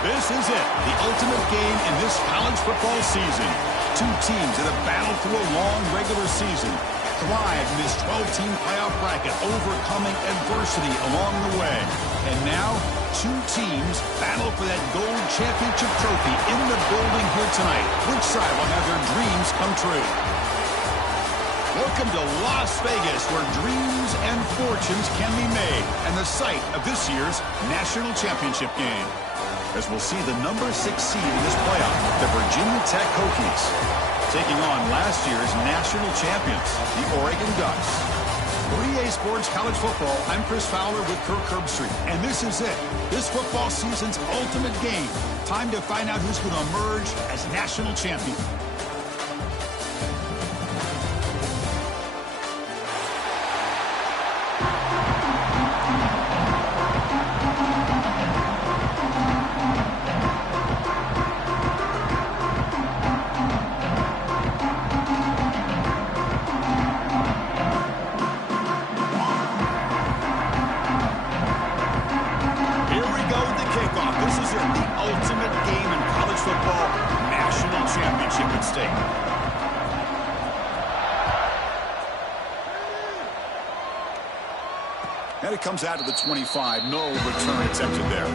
This is it, the ultimate game in this college football season. Two teams that have battled through a long regular season, thrived in this 12-team playoff bracket, overcoming adversity along the way. And now, two teams battle for that gold championship trophy in the building here tonight. Which side will have their dreams come true? Welcome to Las Vegas, where dreams and fortunes can be made, and the site of this year's national championship game. As we'll see the number 6 seed in this playoff, the Virginia Tech Hokies, taking on last year's national champions, the Oregon Ducks. For EA Sports College Football, I'm Chris Fowler with Kirk Herbstreit, and this is it. This football season's ultimate game. Time to find out who's going to emerge as national champion. And it comes out to the 25. No return attempted there.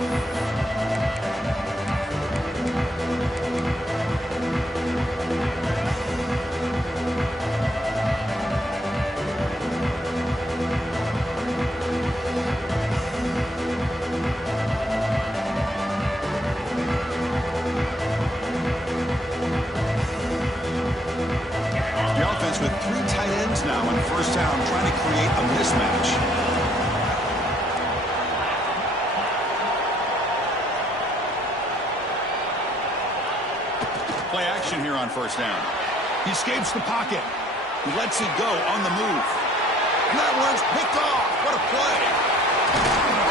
The offense with 3 tight ends now on first down, trying to create a mismatch. Play action here on first down. He escapes the pocket. He lets it go on the move. And that one's picked off. What a play.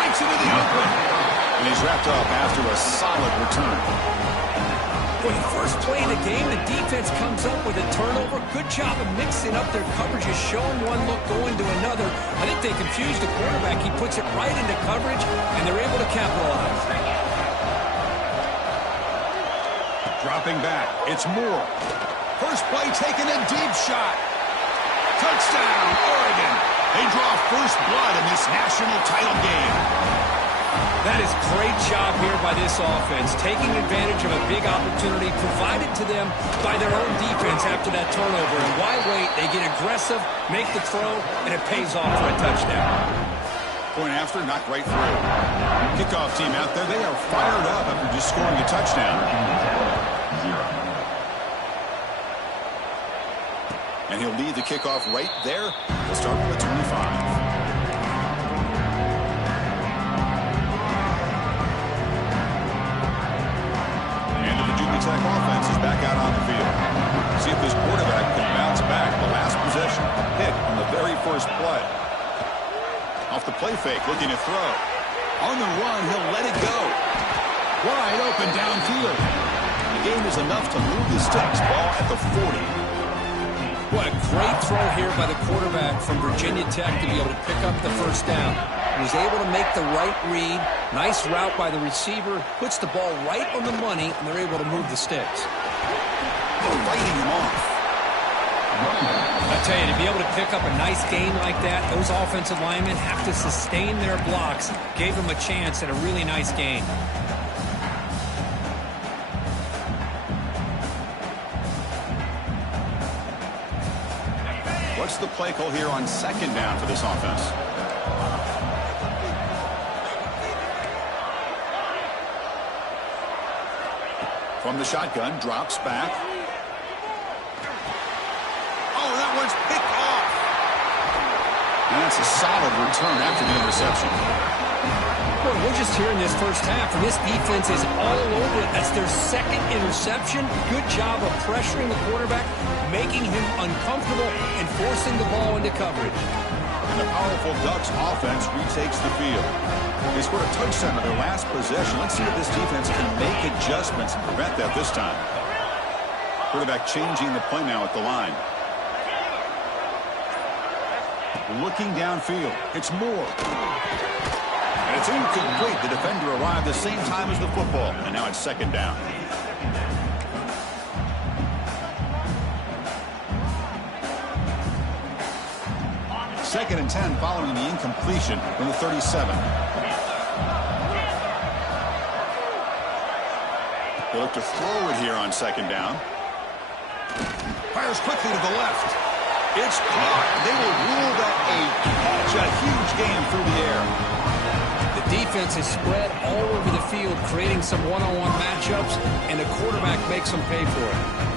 Breaks into the open. And he's wrapped up after a solid return. For the first play of the game, the defense comes up with a turnover. Good job of mixing up their coverages, showing one look, going to another. I think they confused the quarterback. He puts it right into coverage, and they're able to capitalize. Dropping back, it's Moore. First play taken, a deep shot. Touchdown, Oregon. They draw first blood in this national title game. That is great job here by this offense, taking advantage of a big opportunity provided to them by their own defense after that turnover. And why wait? They get aggressive, make the throw, and it pays off for a touchdown. Point after, knocked right through. Kickoff team out there, they are fired up after just scoring a touchdown. And he'll lead the kickoff right there. We'll start with the 25. And the Virginia Tech offense is back out on the field. See if this quarterback can bounce back. The last possession, hit on the very first play. Off the play fake, looking to throw. On the run, he'll let it go. Wide open downfield. The game is enough to move the sticks. Ball at the 40. What a great throw here by the quarterback from Virginia Tech to be able to pick up the first down. He was able to make the right read. Nice route by the receiver. Puts the ball right on the money, and they're able to move the sticks. Lighting him off. I tell you, to be able to pick up a nice gain like that, those offensive linemen have to sustain their blocks. Gave them a chance at a really nice gain. What's the play call here on second down for this offense? From the shotgun, drops back. Oh, that one's picked off. And that's a solid return after the interception. Boy, we're just here in this first half, and this defense is all over it. That's their second interception. Good job of pressuring the quarterback, making him uncomfortable, and forcing the ball into coverage. And the powerful Ducks offense retakes the field. They scored a touchdown on their last possession. Let's see if this defense can make adjustments and prevent that this time. Quarterback changing the play now at the line. Looking downfield. It's Moore. And it's incomplete. The defender arrived the same time as the football. And now it's second down. Second and 10 following the incompletion from the 37. They look to throw it here on second down. Fires quickly to the left. It's caught. They will rule that a catch. A huge gain through the air. The defense is spread all over the field, creating some one-on-one matchups, and the quarterback makes them pay for it.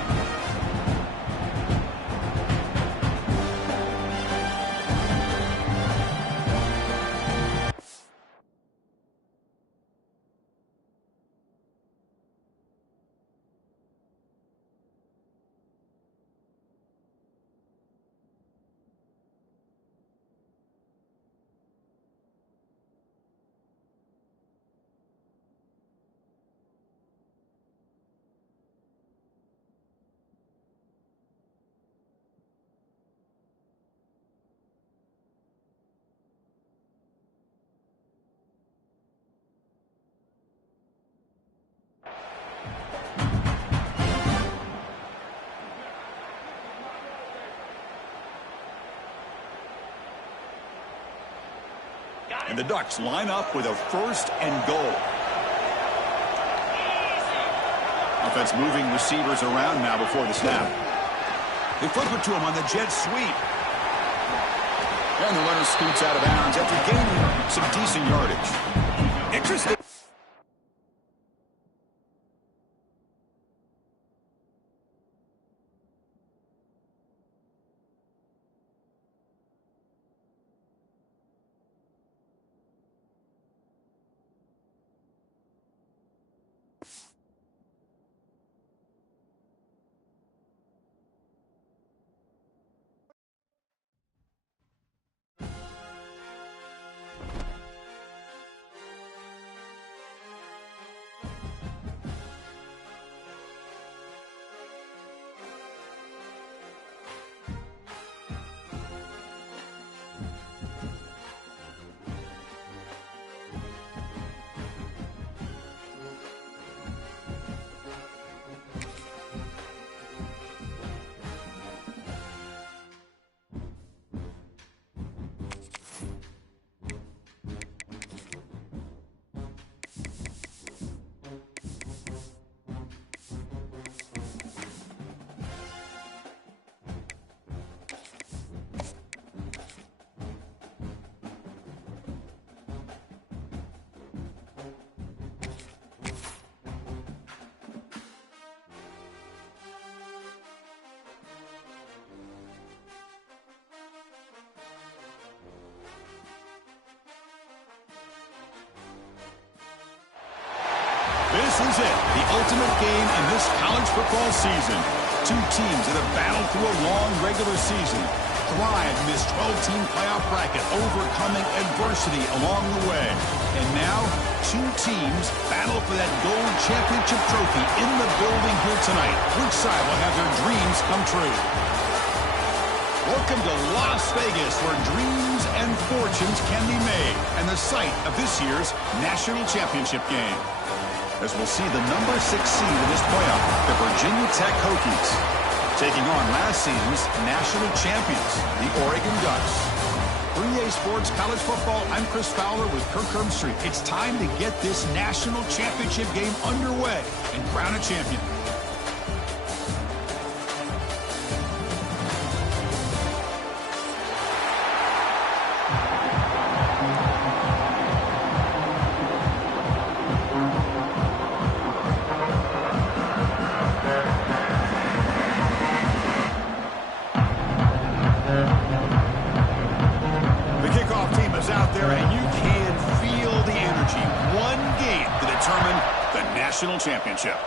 And the Ducks line up with a first and goal. Offense moving receivers around now before the snap. They flip it to him on the jet sweep. And the runner scoots out of bounds after gaining some decent yardage. Interesting. This is it, the ultimate game in this college football season. Two teams that have battled through a long regular season, thrived in this 12-team playoff bracket, overcoming adversity along the way. And now, two teams battle for that gold championship trophy in the building here tonight. Which side will have their dreams come true? Welcome to Las Vegas, where dreams and fortunes can be made, and the site of this year's national championship game. As we'll see the number 6 seed in this playoff, the Virginia Tech Hokies, taking on last season's national champions, the Oregon Ducks. 3A Sports College Football, I'm Chris Fowler with Kirk Herbstreit. It's time to get this national championship game underway and crown a champion. National championship.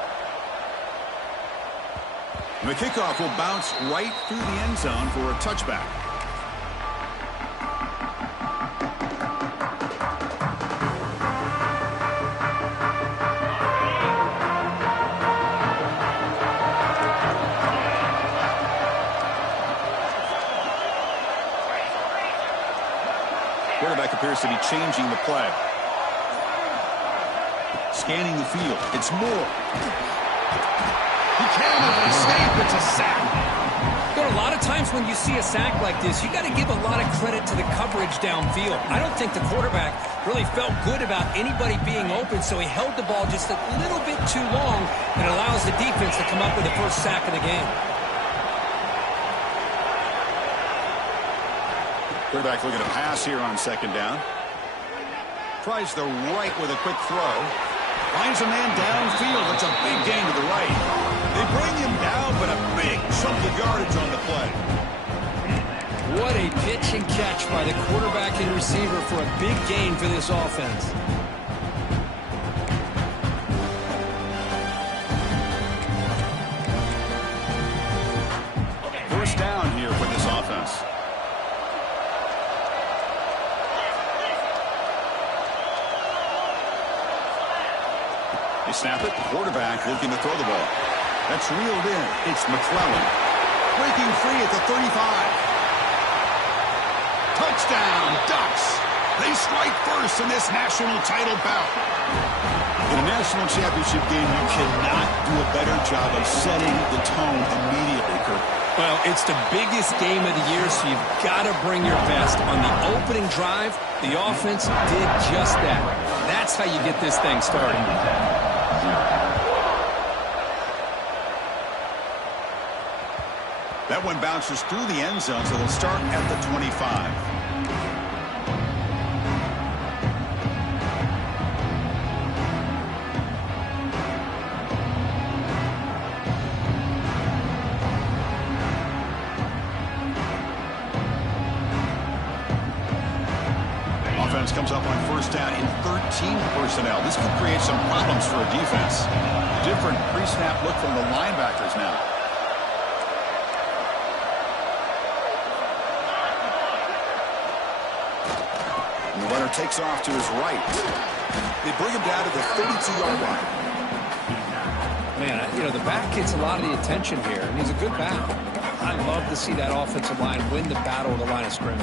And the kickoff will bounce right through the end zone for a touchback. Quarterback appears to be changing the play. Scanning the field. It's Moore. He can't escape. It's a sack. You know, a lot of times when you see a sack like this, you got to give a lot of credit to the coverage downfield. I don't think the quarterback really felt good about anybody being open, so he held the ball just a little bit too long and allows the defense to come up with the first sack of the game. Quarterback looking to pass here on second down. Tries the right with a quick throw. Finds a man downfield. It's a big gain to the right. They bring him down, but a big chunk of yardage on the play. What a pitch and catch by the quarterback and receiver for a big gain for this offense. First down here for this offense. They snap it. Quarterback looking to throw the ball. That's reeled in. It's McClellan. Breaking free at the 35. Touchdown, Ducks. They strike first in this national title bout. In a national championship game, you cannot do a better job of setting the tone immediately, Kirk. Well, it's the biggest game of the year, so you've got to bring your best. On the opening drive, the offense did just that. That's how you get this thing started. That one bounces through the end zone, so they'll start at the 25. Offense comes up on first down in 13 personnel. This could create some problems for a defense. Different pre-snap look from the linebackers now. And the runner takes off to his right. They bring him down to the 32-yard line. Man, you know, the back gets a lot of the attention here, and he's a good back. I love to see that offensive line win the battle of the line of scrimmage.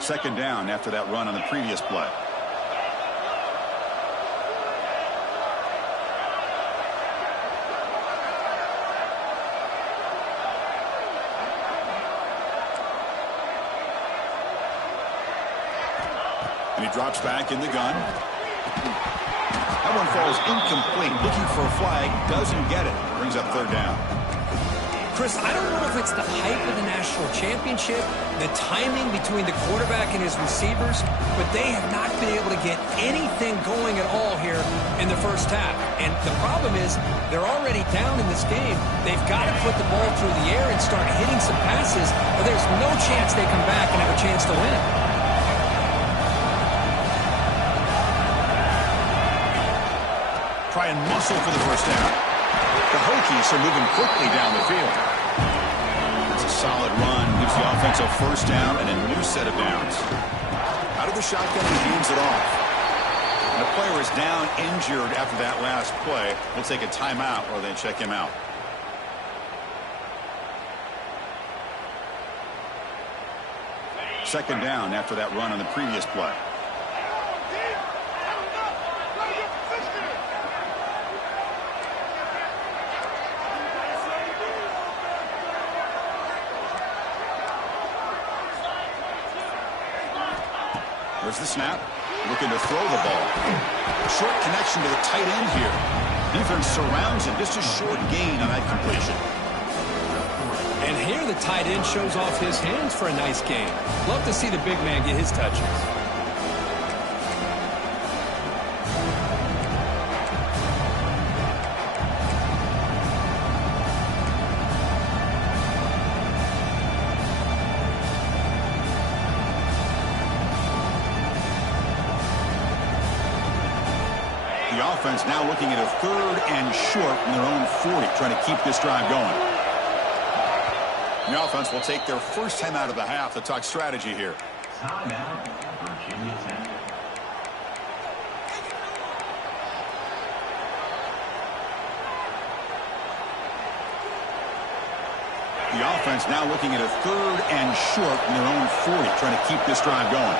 Second down after that run on the previous play. And he drops back in the gun. That one falls incomplete. Looking for a flag. Doesn't get it. Brings up third down. Chris, I don't know if it's the hype of the national championship, the timing between the quarterback and his receivers, but they have not been able to get anything going at all here in the first half. And the problem is they're already down in this game. They've got to put the ball through the air and start hitting some passes, or there's no chance they come back and have a chance to win. Try and muscle for the first down. The Hokies are moving quickly down the field. It's a solid run. Gives the offense a first down and a new set of downs. Out of the shotgun, he hands it off. And the player is down injured after that last play. We'll take a timeout or they check him out. Second down after that run on the previous play. There's the snap. Looking to throw the ball. Short connection to the tight end here. Defense surrounds him. Just a short gain on that completion. And here the tight end shows off his hands for a nice gain. Love to see the big man get his touches. The offense now looking at a third and short in their own 40, trying to keep this drive going. The offense will take their first time out of the half to talk strategy here. Timeout, Virginia Tech. The offense now looking at a 3rd and short in their own 40, trying to keep this drive going.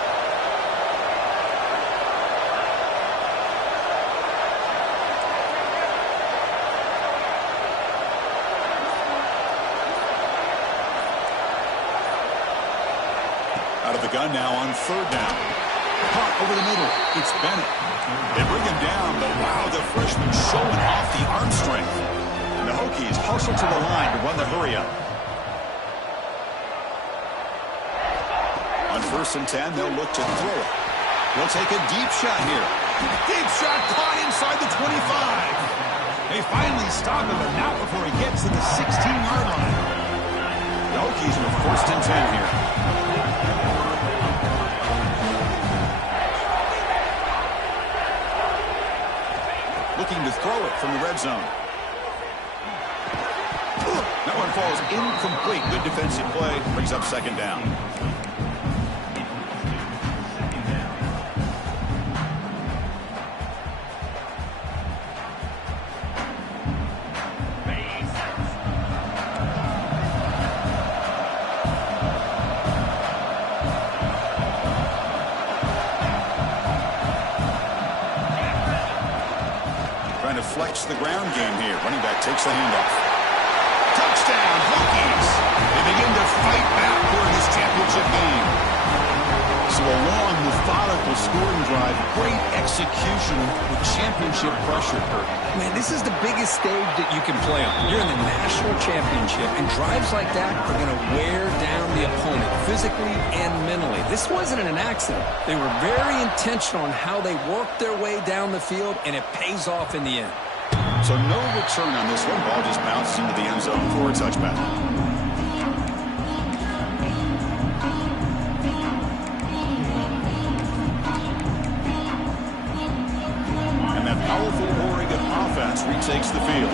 Out of the gun now on 3rd down. Caught over the middle. It's Bennett. They bring him down, but wow, the freshman showing off the arm strength. And the Hokies hustle to the line to run the hurry up. On 1st and 10, they'll look to throw it. They'll take a deep shot here. Deep shot caught inside the 25. They finally stop him, but not before he gets to the 16-yard line. The Hokies with 1st and 10 here. Looking to throw it from the red zone. That one falls incomplete. Good defensive play. Brings up 2nd down. Trying to flex the ground game here. Running back takes the handoff. Touchdown, Hokies! They begin to fight back for this championship game. So a long, methodical scoring drive. Great execution with championship pressure, Kurt. Man, this is the biggest stage that you can play on. You're in the national championship, and drives like that are going to wear down the opponent physically and mentally. This wasn't an accident. They were very intentional on how they worked their way down the field, and it pays off in the end. So no return on this one. Ball just bounces into the end zone for a touchback. And that powerful Oregon offense retakes the field.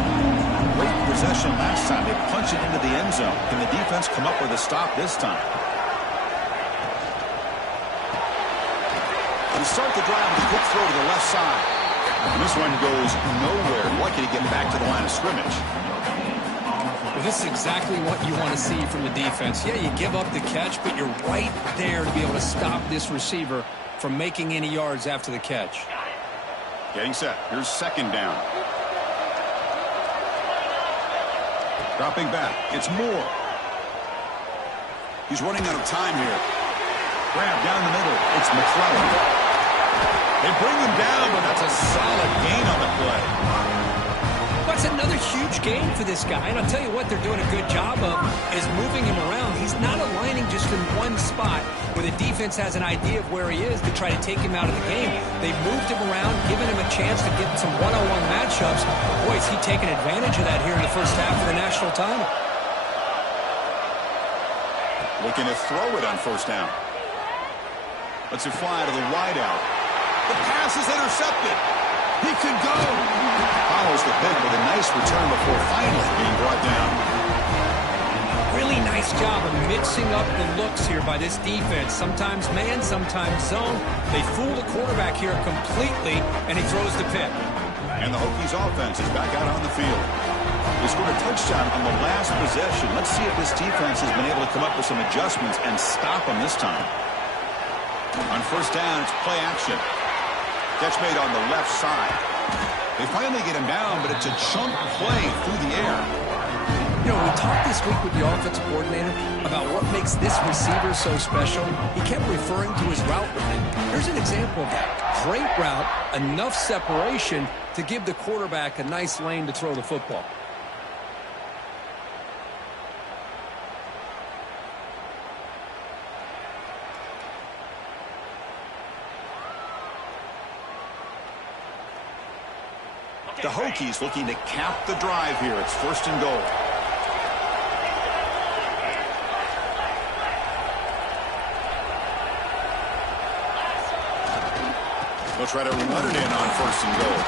Great possession last time. They punch it into the end zone. Can the defense come up with a stop this time? They start the drive with a quick throw to the left side. And this one goes nowhere. Lucky to get back to the line of scrimmage. Well, this is exactly what you want to see from the defense. Yeah, you give up the catch, but you're right there to be able to stop this receiver from making any yards after the catch. Getting set. Here's 2nd down. Dropping back. It's Moore. He's running out of time here. Grab down the middle. It's McClellan. They bring him down, but that's a solid gain on the play. That's another huge gain for this guy. And I'll tell you what they're doing a good job of is moving him around. He's not aligning just in one spot where the defense has an idea of where he is to try to take him out of the game. They moved him around, giving him a chance to get some one-on-one matchups. Boy, is he taking advantage of that here in the first half of the national title. Looking to throw it on 1st down. Lets it fly to the wideout. The pass is intercepted. He could go. Follows the pick with a nice return before finally being brought down. Really nice job of mixing up the looks here by this defense. Sometimes man, sometimes zone. They fool the quarterback here completely, and he throws the pick. And the Hokies offense is back out on the field. They scored a touchdown on the last possession. Let's see if this defense has been able to come up with some adjustments and stop them this time. On 1st down, it's play action. Catch made on the left side. They finally get him down, but it's a chunk play through the air. You know, we talked this week with the offensive coordinator about what makes this receiver so special. He kept referring to his route running. Here's an example of that. Great route, enough separation to give the quarterback a nice lane to throw the football. The Hokies looking to cap the drive here. It's 1st and goal. They'll try to run it in on 1st and goal.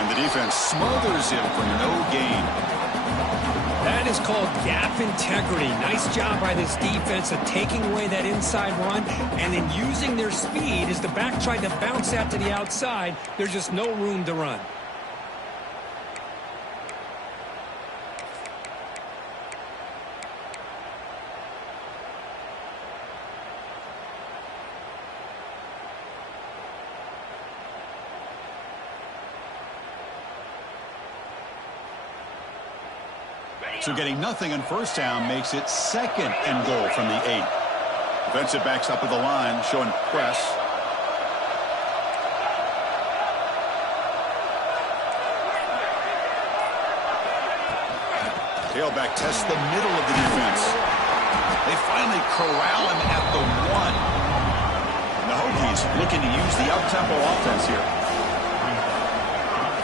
And the defense smothers him for no gain. That is called gap integrity. Nice job by this defense of taking away that inside run and then using their speed as the back tried to bounce out to the outside. There's just no room to run. So getting nothing on first down makes it 2nd and goal from the 8. Defensive backs up at the line, showing press. Tailback tests the middle of the defense. They finally corral him at the 1. And the Hokies looking to use the up-tempo offense here.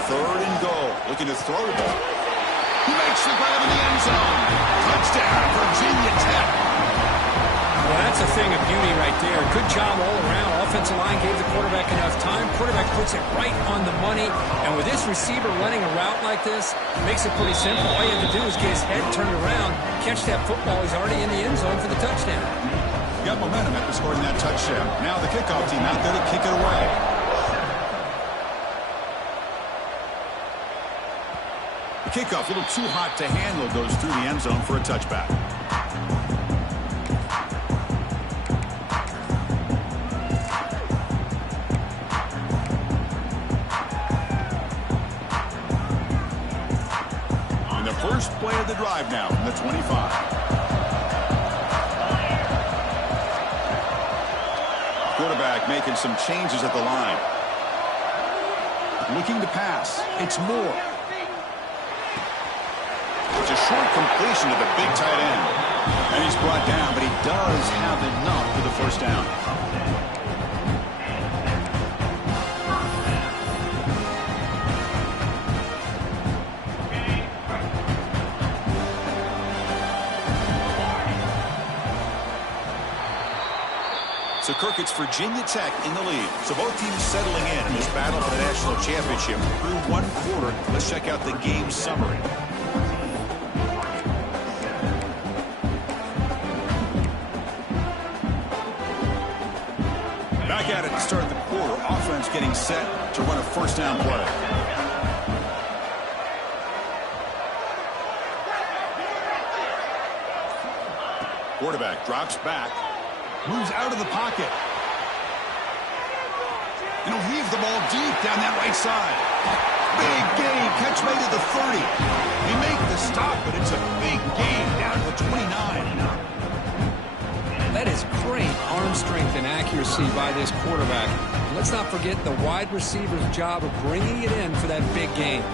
3rd and goal. Looking to throw the ball. He makes the grab in the end zone. Touchdown, Virginia Tech. Well, that's a thing of beauty right there. Good job all around. Offensive line gave the quarterback enough time. Quarterback puts it right on the money. And with this receiver running a route like this, it makes it pretty simple. All you have to do is get his head turned around, catch that football. He's already in the end zone for the touchdown. Got momentum after scoring that touchdown. Now the kickoff team out there to kick it away. The kickoff, a little too hot to handle, goes through the end zone for a touchback. And the first play of the drive now from the 25. Quarterback making some changes at the line. Looking to pass. It's Moore. It's a short completion to the big tight end. And he's brought down, but he does have enough for the first down. So, Kirk, it's Virginia Tech in the lead. So both teams settling in this battle for the national championship through 1 quarter. Let's check out the game summary. Back at it to start the quarter. Offense getting set to run a first down play. Quarterback drops back. Moves out of the pocket. And he'll heave the ball deep down that right side. Big gain. Catch made at the 30. They make the stop, but it's a big gain down to the 29. That is great arm strength and accuracy by this quarterback. Let's not forget the wide receiver's job of bringing it in for that big gain.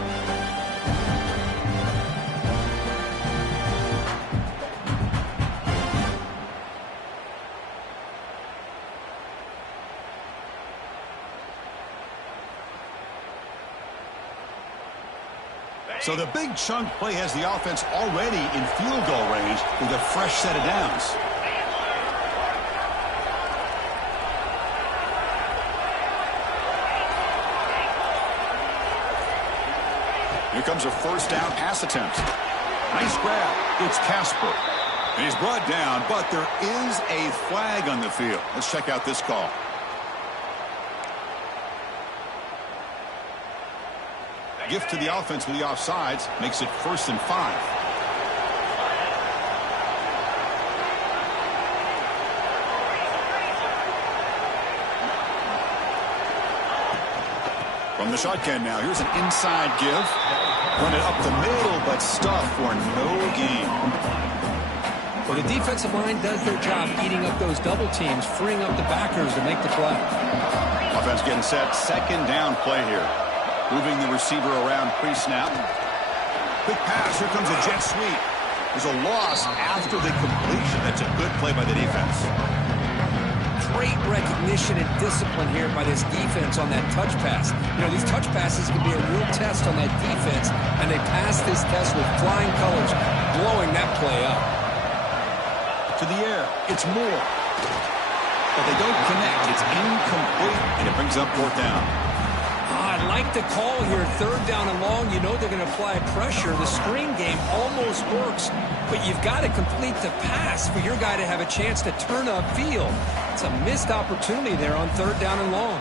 So the big chunk play has the offense already in field goal range with a fresh set of downs. Here comes a first down pass attempt. Nice grab. It's Casper. And he's brought down, but there is a flag on the field. Let's check out this call. Gift to the offense with the offsides makes it 1st and 5. From the shotgun now, here's an inside give. Run it up the middle, but stuffed for no gain. Well, the defensive line does their job eating up those double teams, freeing up the backers to make the play. Offense getting set. 2nd down play here. Moving the receiver around pre-snap. Quick pass. Here comes a jet sweep. There's a loss after the completion. That's a good play by the defense. Great recognition and discipline here by this defense on that touch pass. You know, these touch passes can be a real test on that defense, and they passed this test with flying colors, blowing that play up. To the air. It's Moore. But they don't connect. It's incomplete, and it brings up 4th down. I like the call here. 3rd down and long. You know they're going to apply pressure. The screen game almost works, but you've got to complete the pass for your guy to have a chance to turn upfield. It's a missed opportunity there on 3rd down and long.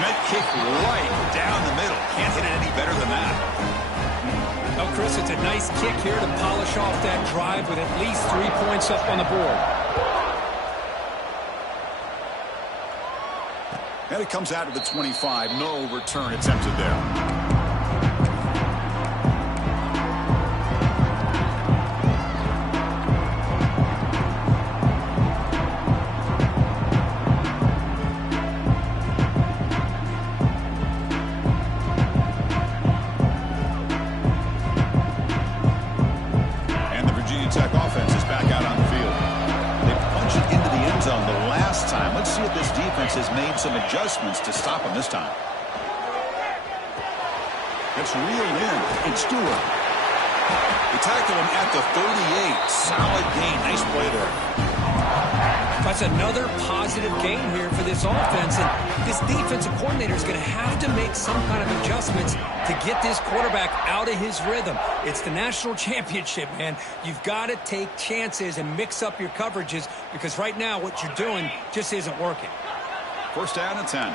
Met kick right down the middle. Can't hit it any better than that. Oh, Chris, it's a nice kick here to polish off that drive with at least 3 points up on the board. And it comes out to the 25. No return attempted there. Tech offense is back out on the field. They punched it into the end zone the last time. Let's see if this defense has made some adjustments to stop them this time. It's reeled in. It's Stewart. They tackle him at the 38. Solid gain. Nice play there. That's another positive gain here for this offense. And this defensive coordinator is going to have to make some kind of adjustments to get this quarterback out of his rhythm. It's the national championship, man. You've got to take chances and mix up your coverages because right now what you're doing just isn't working. First down and 10.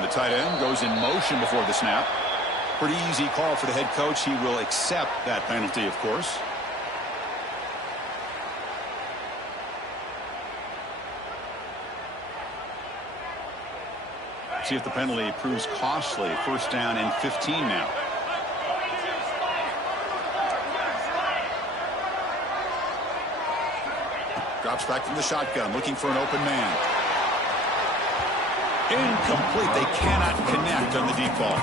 The tight end goes in motion before the snap. Pretty easy call for the head coach. He will accept that penalty, of course. See if the penalty proves costly. First down and 15 now. Drops back from the shotgun, looking for an open man. Incomplete. They cannot connect on the deep ball.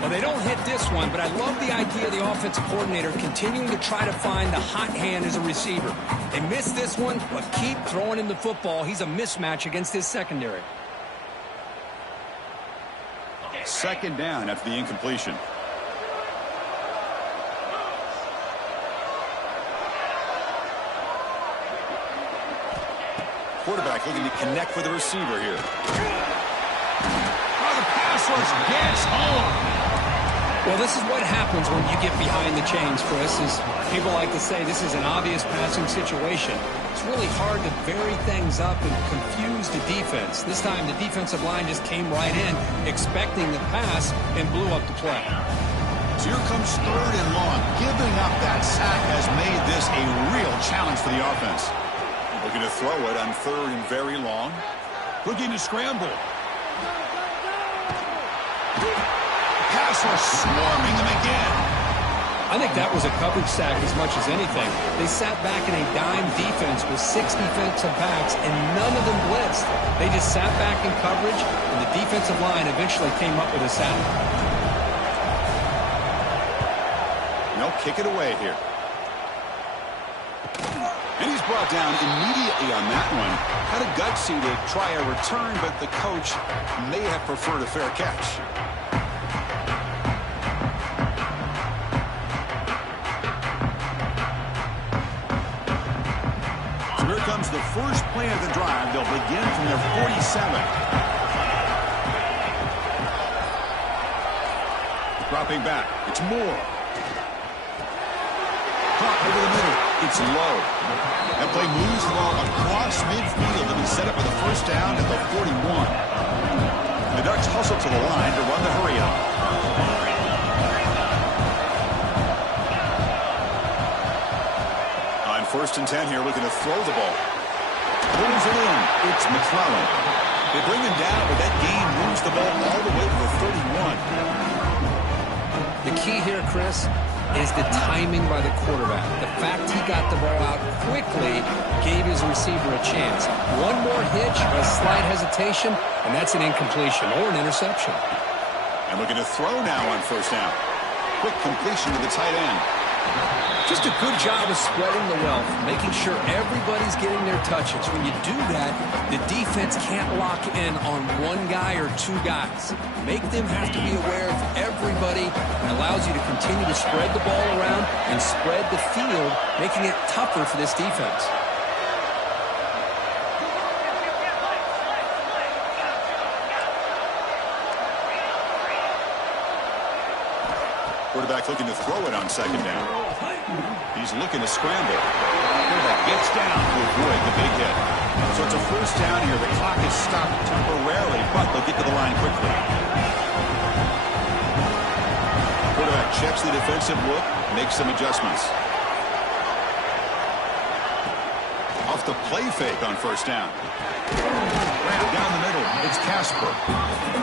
Well, they don't hit this one, but I love the idea of the offensive coordinator continuing to try to find the hot hand as a receiver. They missed this one, but keep throwing him the football. He's a mismatch against his secondary. Second down after the incompletion. Quarterback looking to connect with the receiver here. Oh, the pass rush gets home. Well, this is what happens when you get behind the chains, Chris. Is people like to say this is an obvious passing situation. It's really hard to vary things up and confuse the defense. This time the defensive line just came right in, expecting the pass, and blew up the play. So here comes third and long. Giving up that sack has made this a real challenge for the offense. Looking to throw it on third and very long. Looking to scramble. Pass rush swarming them again. I think that was a coverage sack as much as anything. They sat back in a dime defense with 6 defensive backs, and none of them blitzed. They just sat back in coverage, and the defensive line eventually came up with a sack. No, kick it away here. And he's brought down immediately on that one. Had a gutsy to try a return, but the coach may have preferred a fair catch. So here comes the first play of the drive. They'll begin from their 47. Dropping back. It's Moore. Caught over the middle. It's low. That play moves the ball across midfield and is set up for the first down at the 41. The Ducks hustle to the line to run the hurry up. On first and 10 here, looking to throw the ball. Pulls it in. It's McClellan. They bring him down, but that gain moves the ball all the way to the 31. The key here, Chris, is the timing by the quarterback. The fact he got the ball out quickly gave his receiver a chance. One more hitch, a slight hesitation, and that's an incompletion or an interception. And looking to throw now on first down. Quick completion to the tight end. Just a good job of spreading the wealth, making sure everybody's getting their touches. When you do that, the defense can't lock in on one guy or two guys. Make them have to be aware of everybody. It allows you to continue to spread the ball around and spread the field, making it tougher for this defense. Quarterback looking to throw it on second down. He's looking to scramble. Quarterback gets down to avoid the big hit. So it's a first down here. The clock is stopped temporarily, but they'll get to the line quickly. Quarterback checks the defensive look, makes some adjustments. Off the play fake on first down. Down the middle, it's Casper.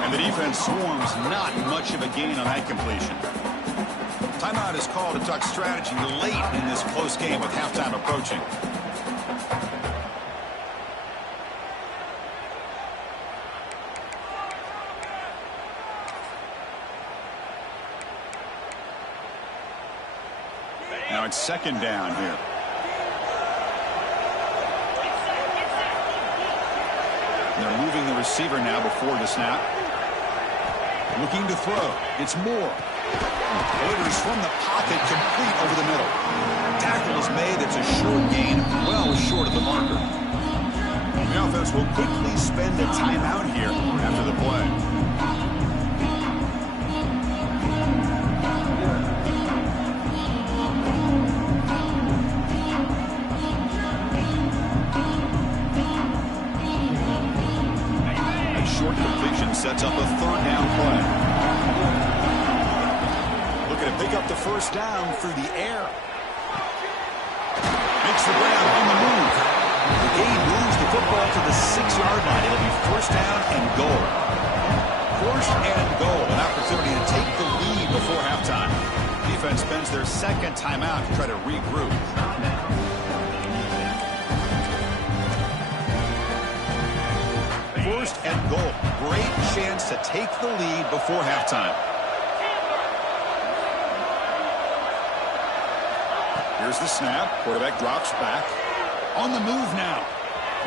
And the defense swarms, not much of a gain on that completion. Timeout is called to talk strategy late in this close game with halftime approaching. Now it's second down here. They're moving the receiver now before the snap. Looking to throw. It's Moore. Loiters from the pocket, complete over the middle. Tackle is made. It's a short gain, well short of the marker. The offense will quickly spend a timeout here after the play. Short completion sets up a third down play. Looking to pick up the first down through the air. Makes the grab on the move. The gain moves the football to the 6-yard line. It'll be first down and goal. First and goal. An opportunity to take the lead before halftime. Defense spends their second timeout to try to regroup. First and goal. Great chance to take the lead before halftime. Here's the snap. Quarterback drops back. On the move now.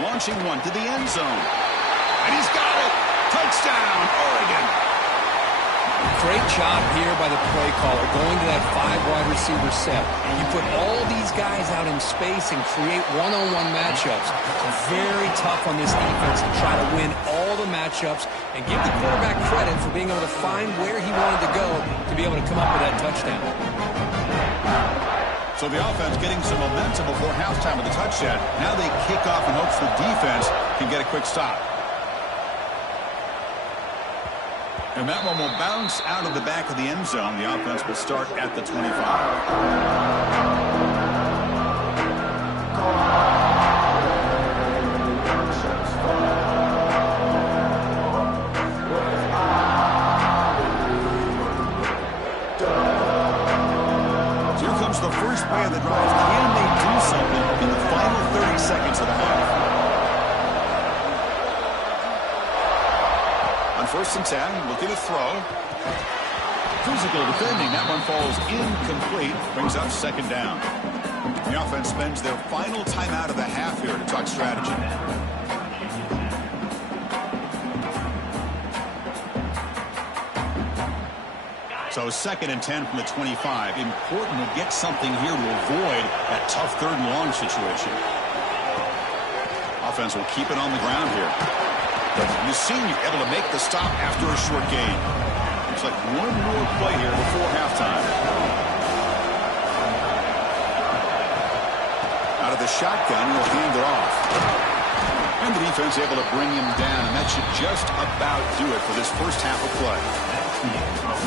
Launching one to the end zone. And he's got it. Touchdown, Oregon. Great job here by the play caller, going to that 5-wide receiver set. You put all these guys out in space and create one-on-one matchups. Very tough on this defense to try to win all the matchups and give the quarterback credit for being able to find where he wanted to go to be able to come up with that touchdown. So the offense getting some momentum before halftime with the touchdown. Now they kick off in hopes the defense can get a quick stop. And that one will bounce out of the back of the end zone. The offense will start at the 25. So here comes the first play of the drive. Can they do something in the final 30 seconds of the half? First and 10, looking to throw. Physical defending. That one falls incomplete. Brings up second down. The offense spends their final timeout of the half here to talk strategy. So second and 10 from the 25. Important to get something here to avoid that tough third and long situation. Offense will keep it on the ground here. The senior able to make the stop after a short gain. Looks like one more play here before halftime. Out of the shotgun, he'll hand it off. And the defense able to bring him down, and that should just about do it for this first half of play.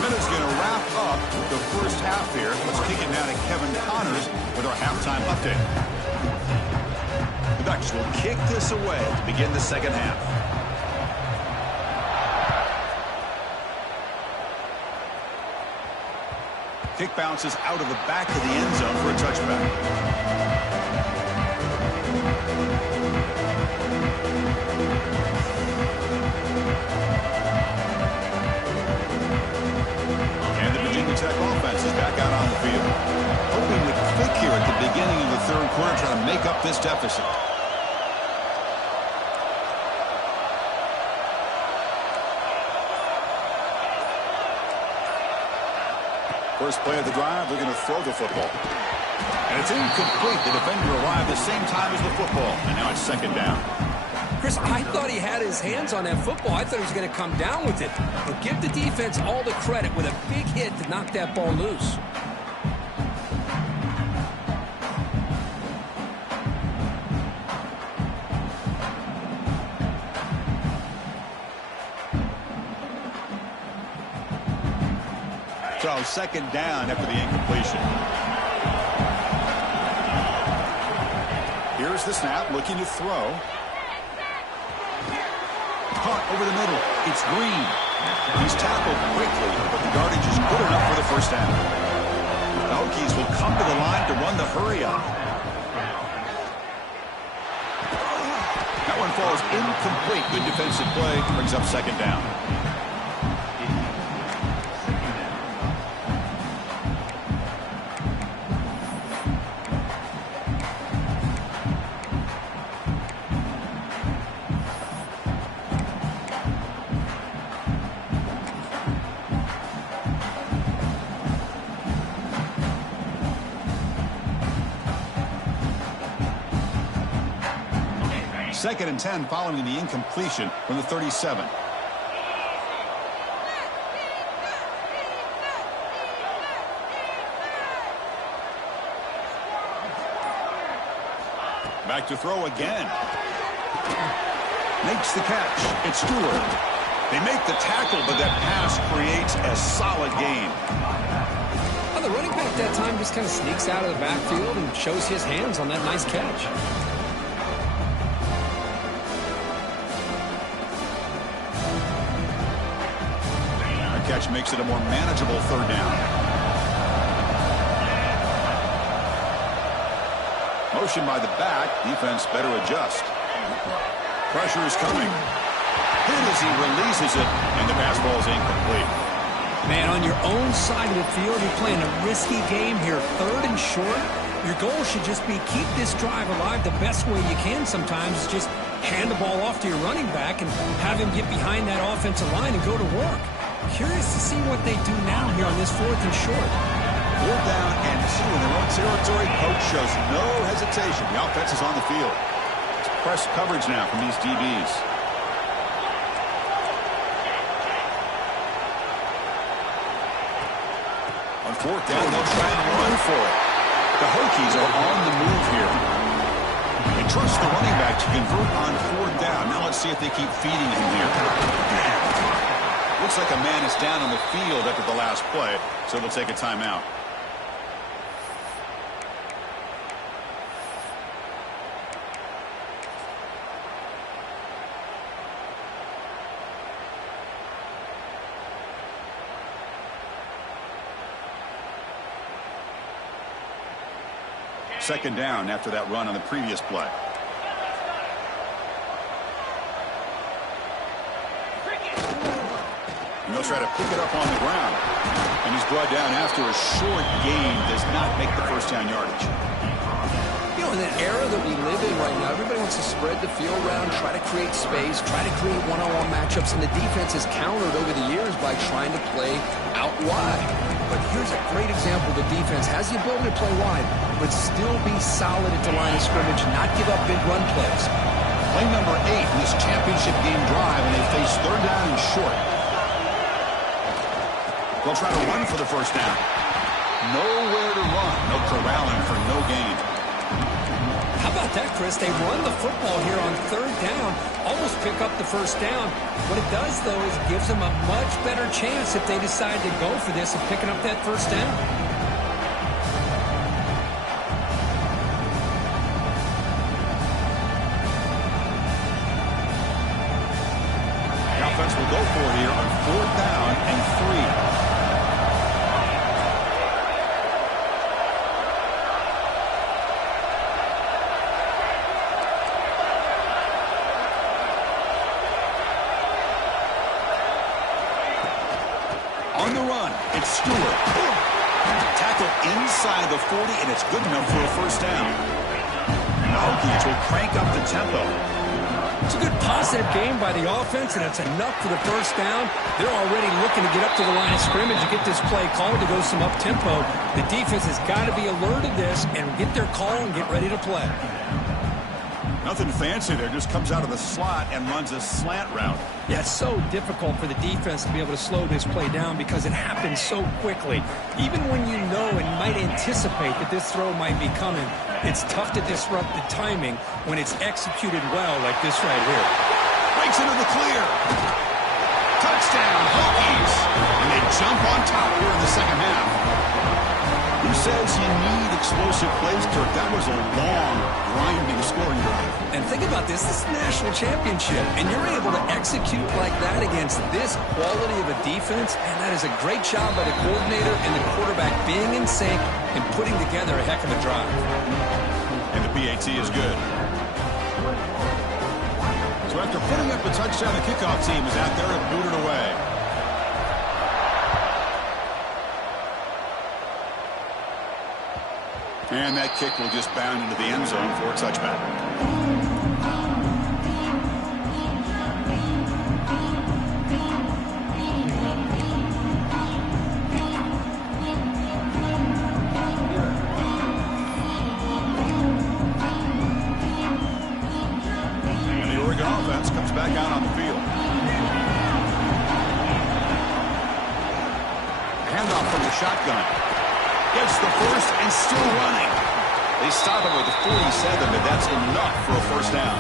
Minute's going to wrap up the first half here. Let's kick it down to Kevin Connors with our halftime update. The Ducks will kick this away to begin the second half. Kick bounces out of the back of the end zone for a touchback. And the Virginia Tech offense is back out on the field. Hoping to click here at the beginning of the third quarter, trying to make up this deficit. First play of the drive, they're going to throw the football. And it's incomplete. The defender arrived the same time as the football. And now it's second down. Chris, I thought he had his hands on that football. I thought he was going to come down with it. But give the defense all the credit with a big hit to knock that ball loose. So second down after the incompletion. Here's the snap, looking to throw. Caught over the middle. It's Green. He's tackled quickly, but the yardage is good enough for the first down. The Hokies will come to the line to run the hurry up. That one falls incomplete. Good defensive play. Brings up second down. Second and 10 following the incompletion from the 37. Back to throw again. Makes the catch. It's Stewart. They make the tackle, but that pass creates a solid gain. Well, the running back that time just kind of sneaks out of the backfield and shows his hands on that nice catch. Catch makes it a more manageable third down. Motion by the back. Defense better adjust. Pressure is coming. Hit as he releases it, and the pass ball is incomplete. Man, on your own side of the field, you're playing a risky game here. Third and short. Your goal should just be keep this drive alive the best way you can sometimes. Is just hand the ball off to your running back and have him get behind that offensive line and go to work. Curious to see what they do now here on this fourth and short. Fourth down and 2 in their own territory. Coach shows no hesitation. The offense is on the field. It's press coverage now from these DBs. On fourth down, they'll try and run for it. The Hokies are on the move here. They trust the running back to convert on fourth down. Now let's see if they keep feeding him here. Looks like a man is down on the field after the last play, so they'll take a timeout. Second down after that run on the previous play. And they'll try to pick it up on the ground. And he's brought down after a short gain. Does not make the first down yardage. You know, in that era that we live in right now, everybody wants to spread the field around, try to create space, try to create one-on-one matchups, and the defense has countered over the years by trying to play out wide. But here's a great example. The defense has the ability to play wide, but still be solid at the line of scrimmage, not give up big run plays. Play number 8 in this championship game drive, and they face third down and short. They'll try to run for the first down. Nowhere to run. No corralling for no gain. How about that, Chris? They run the football here on third down, almost pick up the first down. What it does, though, is it gives them a much better chance if they decide to go for this of picking up that first down. The offense will go for it here on fourth down and 3. On the run, it's Stewart. Tackle inside the 40, and it's good enough for a first down. The Hokies will crank up the tempo. It's a good positive game by the offense, and it's enough for the first down. They're already looking to get up to the line of scrimmage and get this play called to go some up-tempo. The defense has got to be alert of this and get their call and get ready to play. Nothing fancy there. Just comes out of the slot and runs a slant route. Yeah, it's so difficult for the defense to be able to slow this play down because it happens so quickly. Even when you know and might anticipate that this throw might be coming, it's tough to disrupt the timing when it's executed well like this right here. Breaks into the clear. Touchdown, Hokies! And they jump on top here in the second half. Who says you need explosive plays, Kirk? That was a long, grinding scoring drive. And think about this. This is a national championship, and you're able to execute like that against this quality of a defense, and that is a great job by the coordinator and the quarterback being in sync and putting together a heck of a drive. And the PAT is good. So after putting up a touchdown, the kickoff team is out there and booted away. And that kick will just bound into the end zone for a touchback. And the Oregon offense comes back out on the field. Handoff from the shotgun. Gets the first and still running. They stop him with the 47, but that's enough for a first down.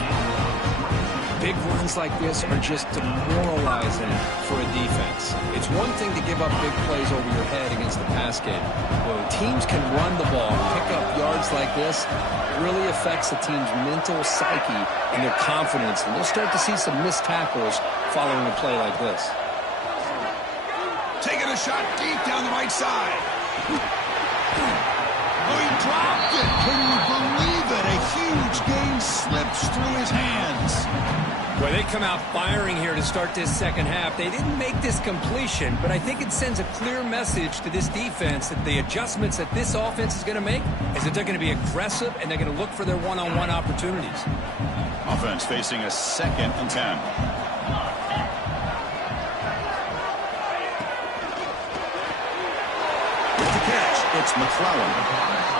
Big runs like this are just demoralizing for a defense. It's one thing to give up big plays over your head against the pass game. When teams can run the ball, pick up yards like this, it really affects the team's mental psyche and their confidence. And you'll start to see some missed tackles following a play like this. Taking a shot deep down the right side. Oh, he dropped it. Can you believe it? A huge gain slips through his hands. Well, they come out firing here to start this second half. They didn't make this completion, but I think it sends a clear message to this defense that the adjustments that this offense is going to make is that they're going to be aggressive and they're going to look for their one-on-one opportunities. Offense facing a 2nd and 10. It's McClellan.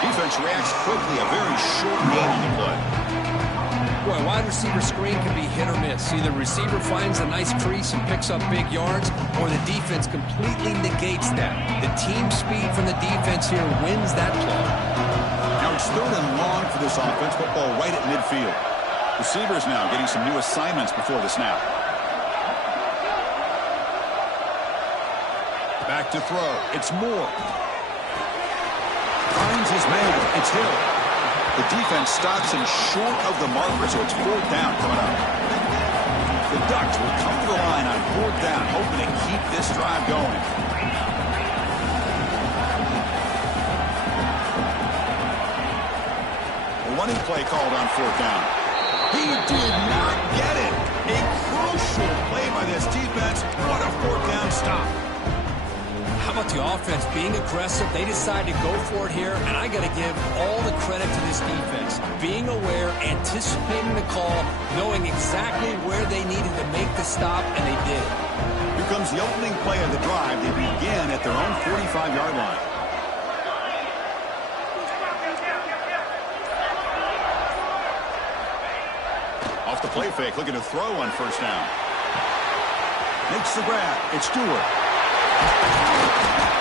Defense reacts quickly. A very short game in the play. Boy, a wide receiver screen can be hit or miss. Either receiver finds a nice crease and picks up big yards, or the defense completely negates that. The team speed from the defense here wins that play. Now it's 3rd and long for this offense. Football right at midfield. Receivers now getting some new assignments before the snap. Back to throw. It's Moore. Finds his man. It's Hill. The defense stops him short of the marker, so it's 4th down coming up. The Ducks will come to the line on 4th down, hoping to keep this drive going. A running play called on 4th down. He did not get it. A crucial play by this defense. What a 4th down stop. How about the offense being aggressive? They decide to go for it here, and I got to give all the credit to this defense. Being aware, anticipating the call, knowing exactly where they needed to make the stop, and they did. Here comes the opening play of the drive. They begin at their own 45-yard line. Off the play fake, looking to throw on 1st down. Makes the grab. It's Stewart.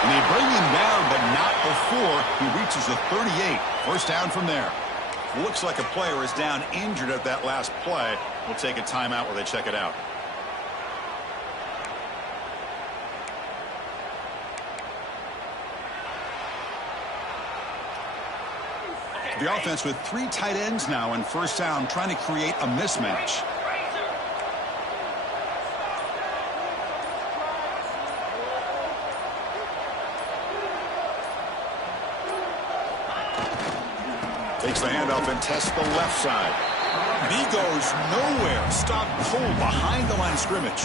And they bring him down, but not before he reaches the 38. 1st down from there. Looks like a player is down injured at that last play. We'll take a timeout while they check it out. The offense with 3 tight ends now in 1st down, trying to create a mismatch. Takes the handoff and tests the left side. And he goes nowhere. Stopped cold behind the line of scrimmage.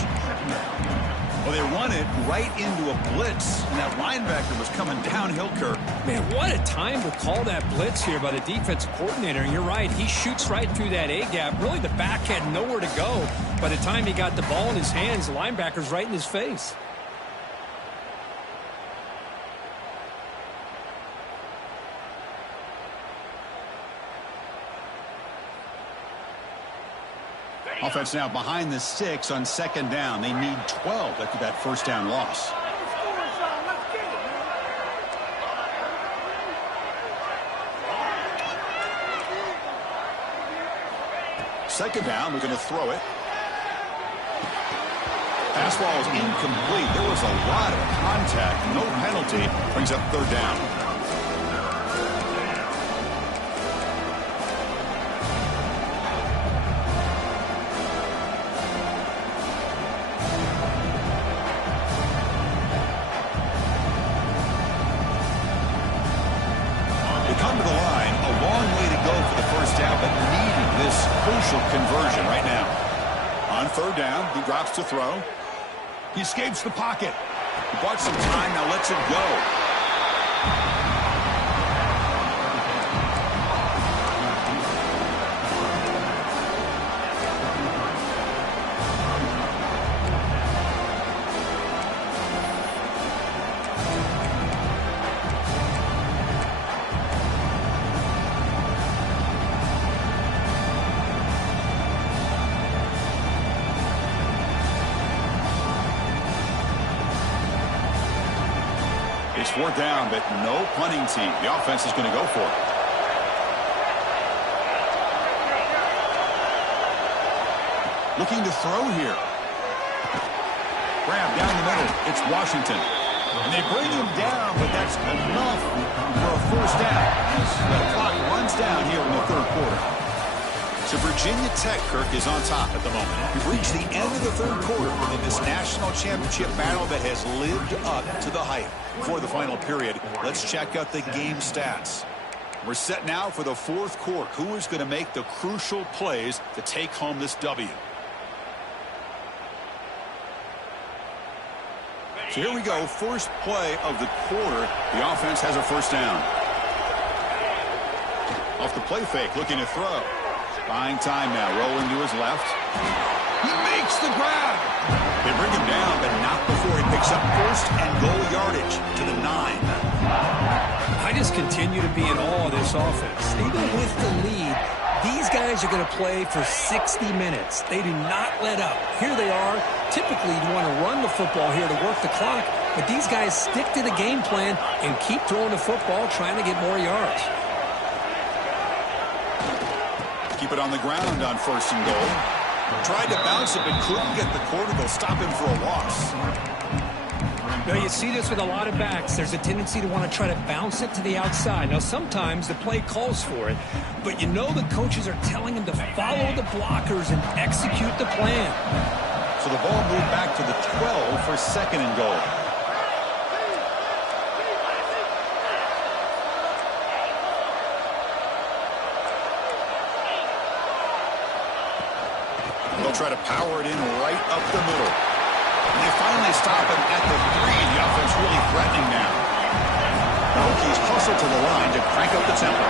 Well, they run it right into a blitz, and that linebacker was coming downhill, Kirk. Man, what a time to call that blitz here by the defensive coordinator. And you're right, he shoots right through that A-gap. Really, the back had nowhere to go. By the time he got the ball in his hands, the linebacker's right in his face. Offense now behind the 6 on second down. They need 12 after that first down loss. Second down, we're going to throw it. Pass ball is incomplete. There was a lot of contact. No penalty. Brings up third down. They come to the line. A long way to go for the first down, but needing this crucial conversion right now. On third down, he drops to throw. He escapes the pocket. He bought some time, now lets it go. It's fourth down, but no punting team. The offense is going to go for it. Looking to throw here. Grab down the middle. It's Washington. And they bring him down, but that's enough for a first down. As the clock runs down here in the third quarter. So Virginia Tech, Kirk, is on top at the moment. We've reached the end of the third quarter in this national championship battle that has lived up to the hype. For the final period, let's check out the game stats. We're set now for the fourth quarter. Who is going to make the crucial plays to take home this W? So here we go. First play of the quarter. The offense has a first down. Off the play fake, looking to throw. Buying time now, rolling to his left. He makes the grab. They bring him down, but not before he picks up first and goal yardage to the 9. I just continue to be in awe of this offense. Even with the lead, these guys are going to play for 60 minutes. They do not let up. Here they are. Typically, you want to run the football here to work the clock, but these guys stick to the game plan and keep throwing the football, trying to get more yards. Keep it on the ground on first and goal. Tried to bounce it, but couldn't get the quarter. They'll stop him for a loss. Now, you see this with a lot of backs. There's a tendency to want to try to bounce it to the outside. Now, sometimes the play calls for it, but you know the coaches are telling them to follow the blockers and execute the plan. So the ball moved back to the 12 for second and goal. They'll try to power it in right up the middle. And they finally stop him at the 3. The offense really threatening now. The Hokies hustle to the line to crank up the tempo.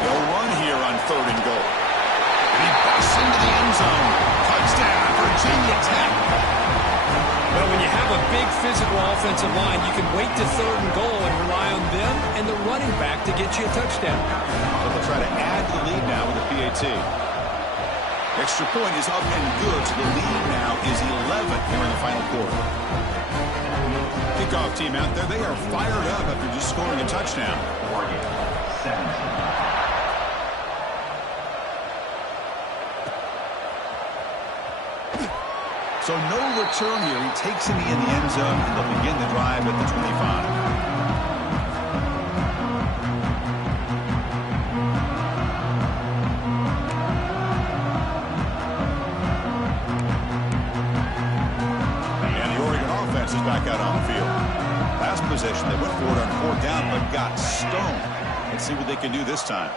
They'll run here on third and goal. And he busts into the end zone. Touchdown, Virginia Tech. Well, when you have a big physical offensive line, you can wait to third and goal and rely on them and the running back to get you a touchdown. But they'll try to add to the lead now with a PAT. Extra point is up and good, so the lead now is 11 here in the final quarter. Kickoff team out there, they are fired up after just scoring a touchdown. So no return here. He takes him in the end zone, and they'll begin the drive at the 25. Is back out on the field. Last possession, they went for it on fourth down, but got stoned. Let's see what they can do this time.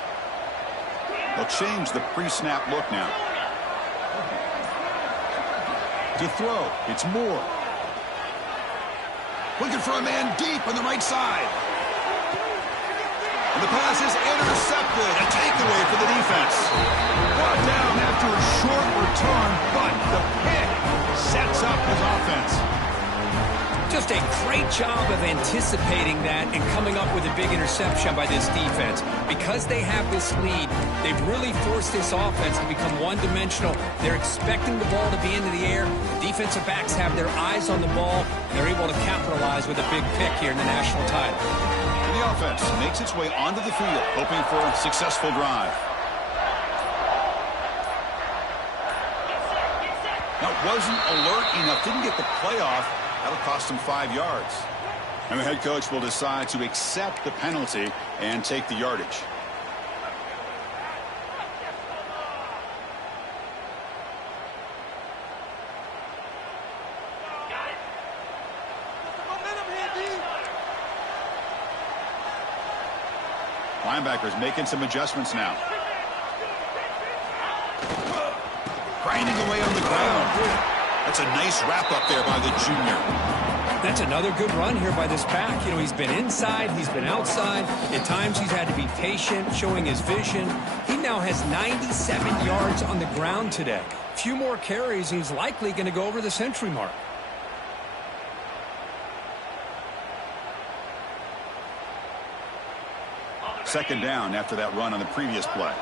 They'll change the pre-snap look now. To throw, it's Moore. Looking for a man deep on the right side. And the pass is intercepted. A takeaway for the defense. Brought down after a short return, but the pick sets up his offense. Just a great job of anticipating that and coming up with a big interception by this defense. Because they have this lead, they've really forced this offense to become one-dimensional. They're expecting the ball to be into the air. The defensive backs have their eyes on the ball, and they're able to capitalize with a big pick here in the national title. And the offense makes its way onto the field, hoping for a successful drive. Now, wasn't alert enough, didn't get the play off. That'll cost him 5 yards. And the head coach will decide to accept the penalty and take the yardage. Linebackers making some adjustments now. Grinding away on the ground. That's a nice wrap up there by the junior. That's another good run here by this back. You know, he's been inside, he's been outside. At times he's had to be patient, showing his vision. He now has 97 yards on the ground today. A few more carries, and he's likely going to go over the century mark. Second down after that run on the previous play.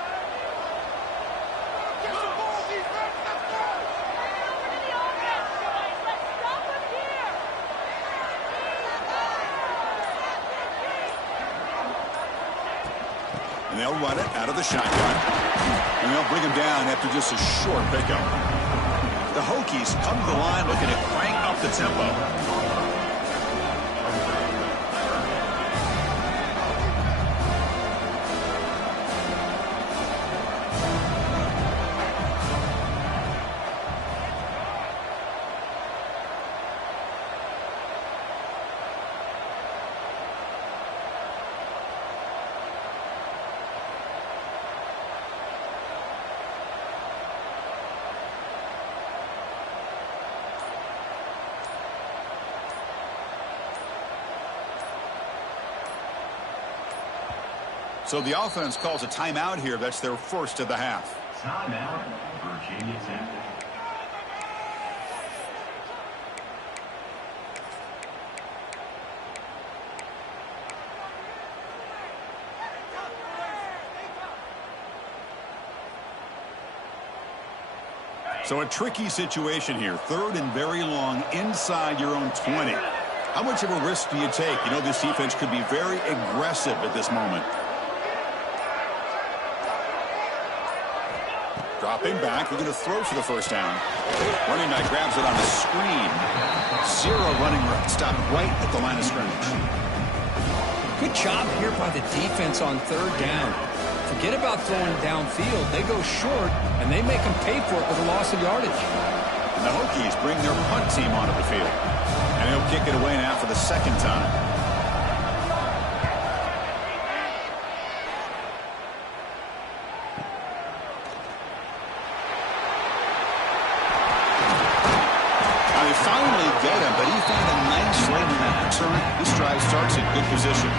And they'll run it out of the shotgun. And they'll bring him down after just a short pickup. The Hokies come to the line looking to crank up the tempo. So the offense calls a timeout here. That's their first of the half. Timeout, Virginia Tech. So a tricky situation here. Third and very long inside your own 20. How much of a risk do you take? You know, this defense could be very aggressive at this moment. Dropping back, we're going to throw for the first down. Running back grabs it on the screen. Zero running stop right at the line of scrimmage. Good job here by the defense on third down. Forget about throwing downfield. They go short, and they make them pay for it with a loss of yardage. And the Hokies bring their punt team onto the field. And they'll kick it away now for the second time. Get him, but he found a nice lane in that turn. This drive starts in good position.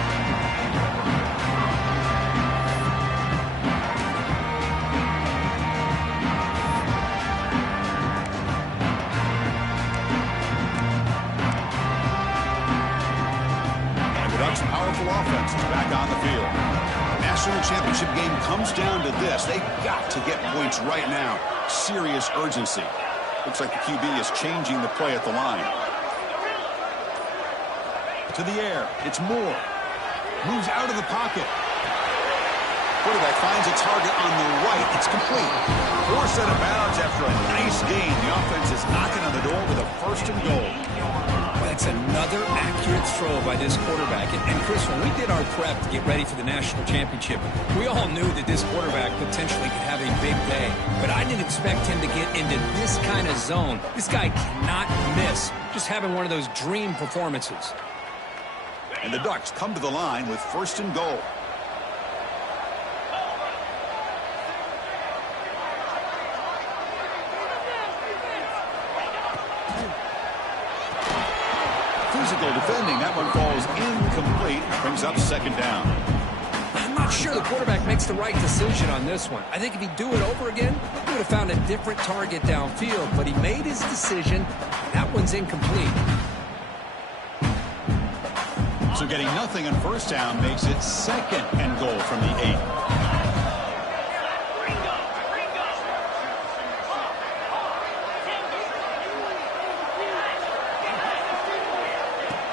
And the Ducks' powerful offense is back on the field. National championship game comes down to this. They've got to get points right now. Serious urgency. Looks like the QB is changing the play at the line. To the air. It's Moore. Moves out of the pocket. Quarterback finds a target on the right. It's complete. Forced out of bounds after a nice gain. The offense is knocking on the door with a first and goal. That's another accurate throw by this quarterback. And Chris, when we did our prep to get ready for the national championship, we all knew that this quarterback potentially could have a big day. But I didn't expect him to get into this kind of zone. This guy cannot miss. Just having one of those dream performances. And the Ducks come to the line with first and goal. Physical defending. That one falls incomplete. Brings up second down. I'm not sure the quarterback makes the right decision on this one. I think if he'd do it over again, he would have found a different target downfield. But he made his decision. That one's incomplete. So getting nothing on first down makes it 2nd and goal from the 8.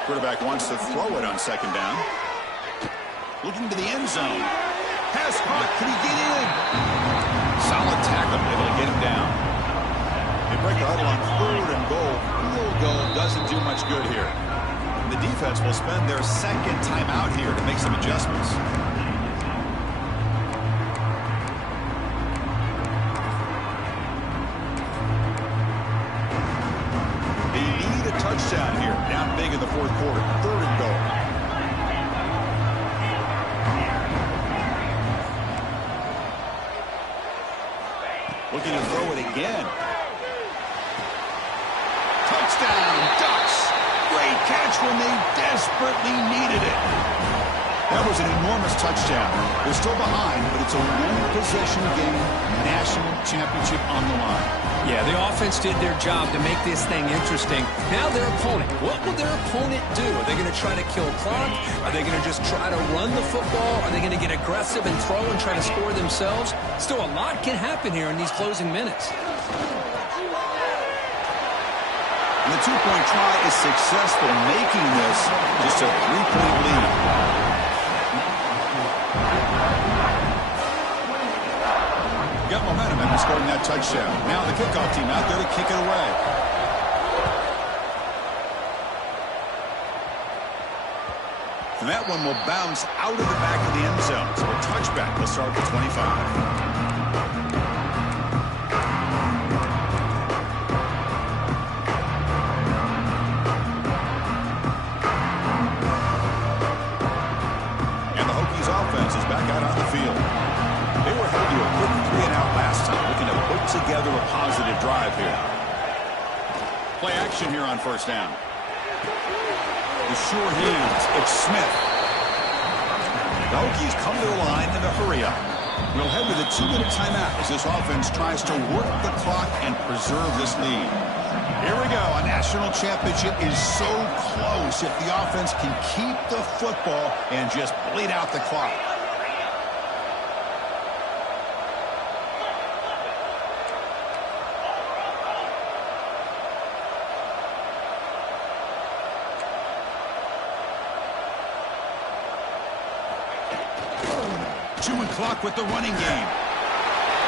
Quarterback wants to throw it on 2nd down. Looking to the end zone. Pass caught. Can he get in? Solid tackle. Able to get him down. They break the huddle on 3rd and goal. Field goal doesn't do much good here. The defense will spend their 2nd timeout here to make some adjustments. They need a touchdown here. Down big in the 4th quarter. 3rd and goal. Looking to throw it again. Touchdown, Ducks. Great catch when they desperately needed it. That was an enormous touchdown. They're still behind, but it's a one-possession game, national championship on the line. Yeah, the offense did their job to make this thing interesting. Now their opponent. What will their opponent do? Are they going to try to kill clock? Are they going to just try to run the football? Are they going to get aggressive and throw and try to score themselves? Still, a lot can happen here in these closing minutes. And the 2-point try is successful, making this just a 3-point lead. Got momentum after scoring that touchdown. Now the kickoff team out there to kick it away. And that one will bounce out of the back of the end zone. So a touchback will start at the 25. Together a positive drive here. Play action here on 1st down. The sure hands. It's Smith. The Hokies come to the line in a hurry up. We'll head to the 2-minute timeout as this offense tries to work the clock and preserve this lead. Here we go. A national championship is so close if the offense can keep the football and just bleed out the clock. Clock with the running game.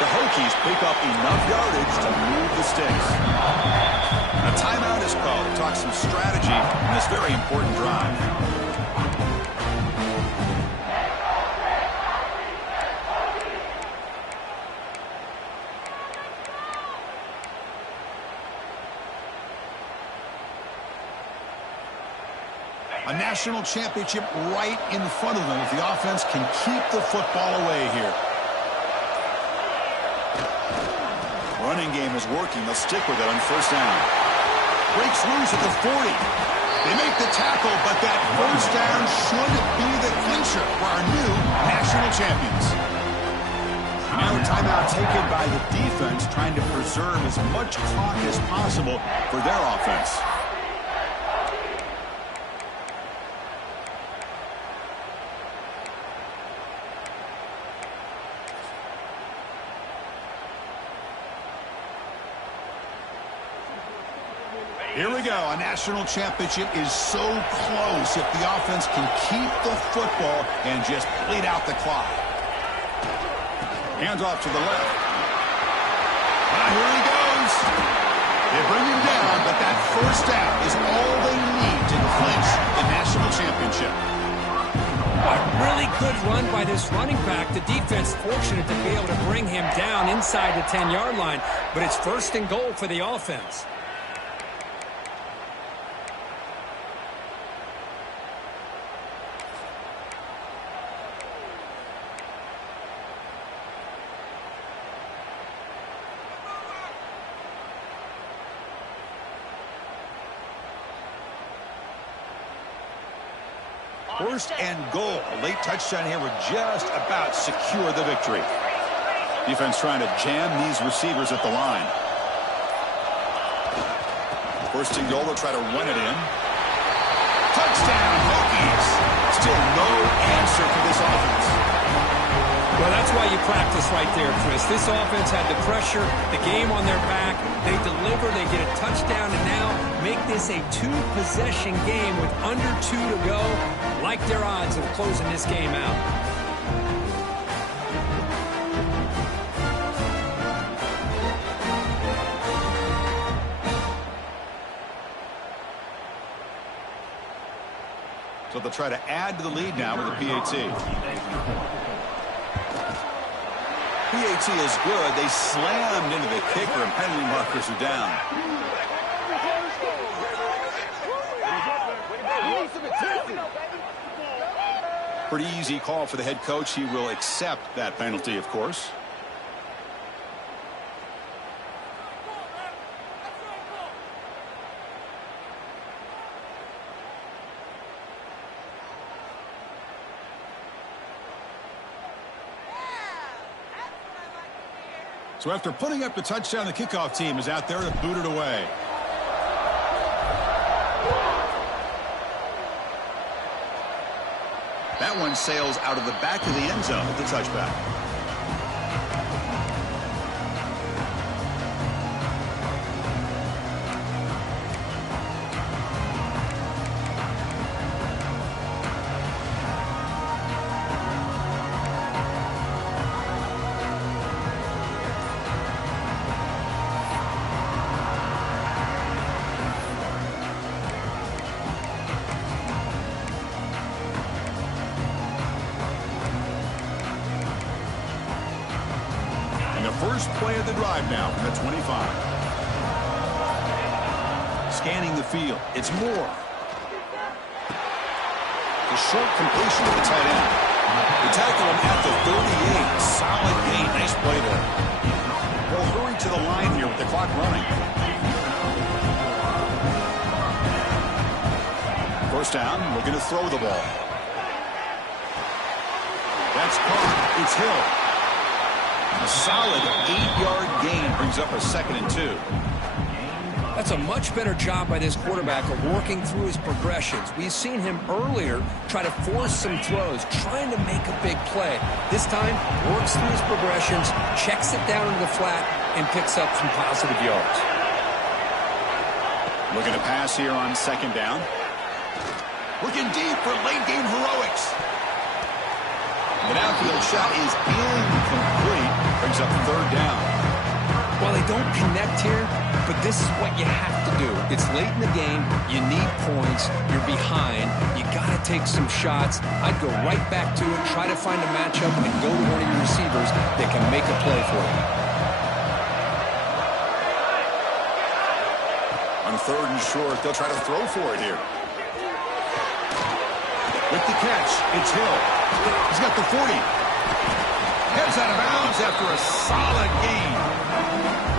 The Hokies pick up enough yardage to move the sticks. A timeout is called to talk some strategy in this very important drive. A national championship right in front of them if the offense can keep the football away here. Running game is working. They'll stick with it on 1st down. Breaks loose at the 40. They make the tackle, but that 1st down should be the clincher for our new national champions. Now a timeout taken by the defense, trying to preserve as much clock as possible for their offense. Here we go. A national championship is so close if the offense can keep the football and just bleed out the clock. Hands off to the left. Here he goes. They bring him down, but that 1st down is all they need to clinch the national championship. A really good run by this running back. The defense fortunate to be able to bring him down inside the 10-yard line, but it's 1st and goal for the offense. First and goal. A late touchdown here would just about secure the victory. Defense trying to jam these receivers at the line. First and goal, they'll try to run it in. Touchdown, Hokies! Well, that's why you practice right there, Chris. This offense had the pressure, the game on their back. They deliver, they get a touchdown, and now make this a two-possession game with under 2 to go. Like their odds of closing this game out. So they'll try to add to the lead now with a PAT. PAT is good. They slammed into the kicker, and penalty markers are down. Pretty easy call for the head coach. He will accept that penalty, of course. So after putting up the touchdown, the kickoff team is out there to boot it away. That one sails out of the back of the end zone with the touchback. First play of the drive now from the 25. Scanning the field. It's Moore. The short completion to the tight end. They tackle him at the 38. Solid gain. Nice play there. They'll hurry to the line here with the clock running. First down. Looking to throw the ball. That's caught. It's Hill. A solid 8-yard gain brings up a 2nd and 2. That's a much better job by this quarterback of working through his progressions. We've seen him earlier try to force some throws, trying to make a big play. This time, works through his progressions, checks it down into the flat, and picks up some positive yards. Looking to pass here on 2nd down. Looking deep for late-game heroics. The downfield shot is incomplete. Brings up 3rd down. Well, they don't connect here, but this is what you have to do. It's late in the game. You need points. You're behind. You got to take some shots. I'd go right back to it, try to find a matchup, and go to one of your receivers that can make a play for you. On 3rd and short, they'll try to throw for it here. With the catch, it's Hill. He's got the 40. Heads out of bounds after a solid gain.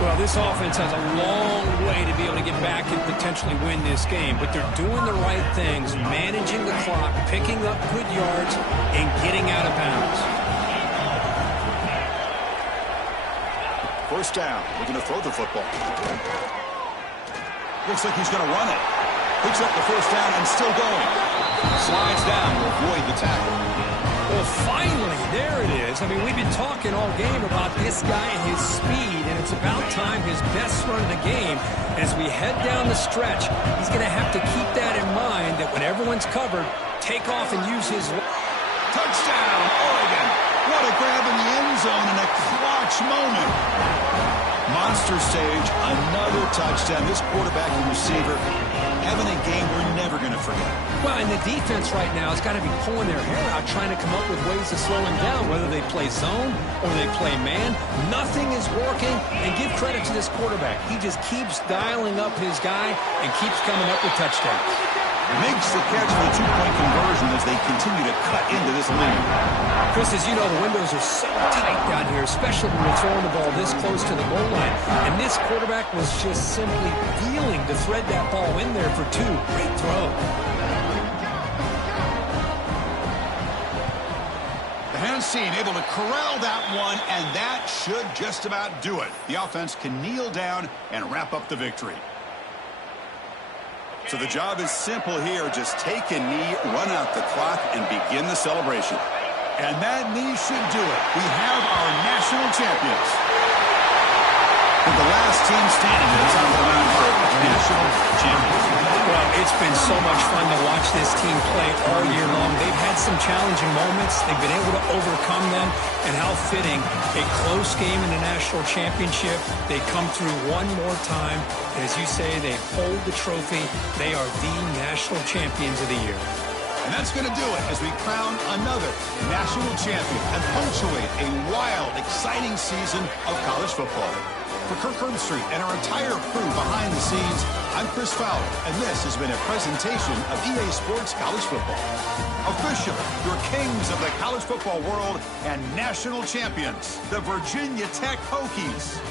Well, this offense has a long way to be able to get back and potentially win this game, but they're doing the right things, managing the clock, picking up good yards, and getting out of bounds. First down. We're going to throw the football. Looks like he's going to run it. Picks up the first down and still going. Slides down to avoid the tackle. Well, finally, there it is. I mean, we've been talking all game about this guy and his speed, and it's about time his best run of the game. As we head down the stretch, he's going to have to keep that in mind, that when everyone's covered, take off and use his... Touchdown, Oregon. What a grab in the end zone in a clutch moment. Monster stage, another touchdown. This quarterback and receiver having a game we're never going to forget. Well, and the defense right now has got to be pulling their hair out, trying to come up with ways to slow him down, whether they play zone or they play man. Nothing is working, and give credit to this quarterback. He just keeps dialing up his guy and keeps coming up with touchdowns. Makes the catch for the two-point conversion as they continue to cut into this lead. Chris, as you know, the windows are so tight down here, especially when we're throwing the ball this close to the goal line. And this quarterback was just simply feeling to thread that ball in there for 2. Great throw. The Hansen able to corral that one, and that should just about do it. The offense can kneel down and wrap up the victory. So the job is simple here. Just take a knee, run out the clock, and begin the celebration. And that knee should do it. We have our national champions. With the last team standing at the top of the round for national champions. Well, it's been so much fun to watch this team play all year long. They've had some challenging moments. They've been able to overcome them. And how fitting, a close game in the national championship. They come through one more time. And as you say, they hold the trophy. They are the national champions of the year. And that's going to do it as we crown another national champion and punctuate a wild, exciting season of college football. For Kirk Herbstreit and our entire crew behind the scenes, I'm Chris Fowler, and this has been a presentation of EA Sports College Football. Officially, your kings of the college football world and national champions, the Virginia Tech Hokies.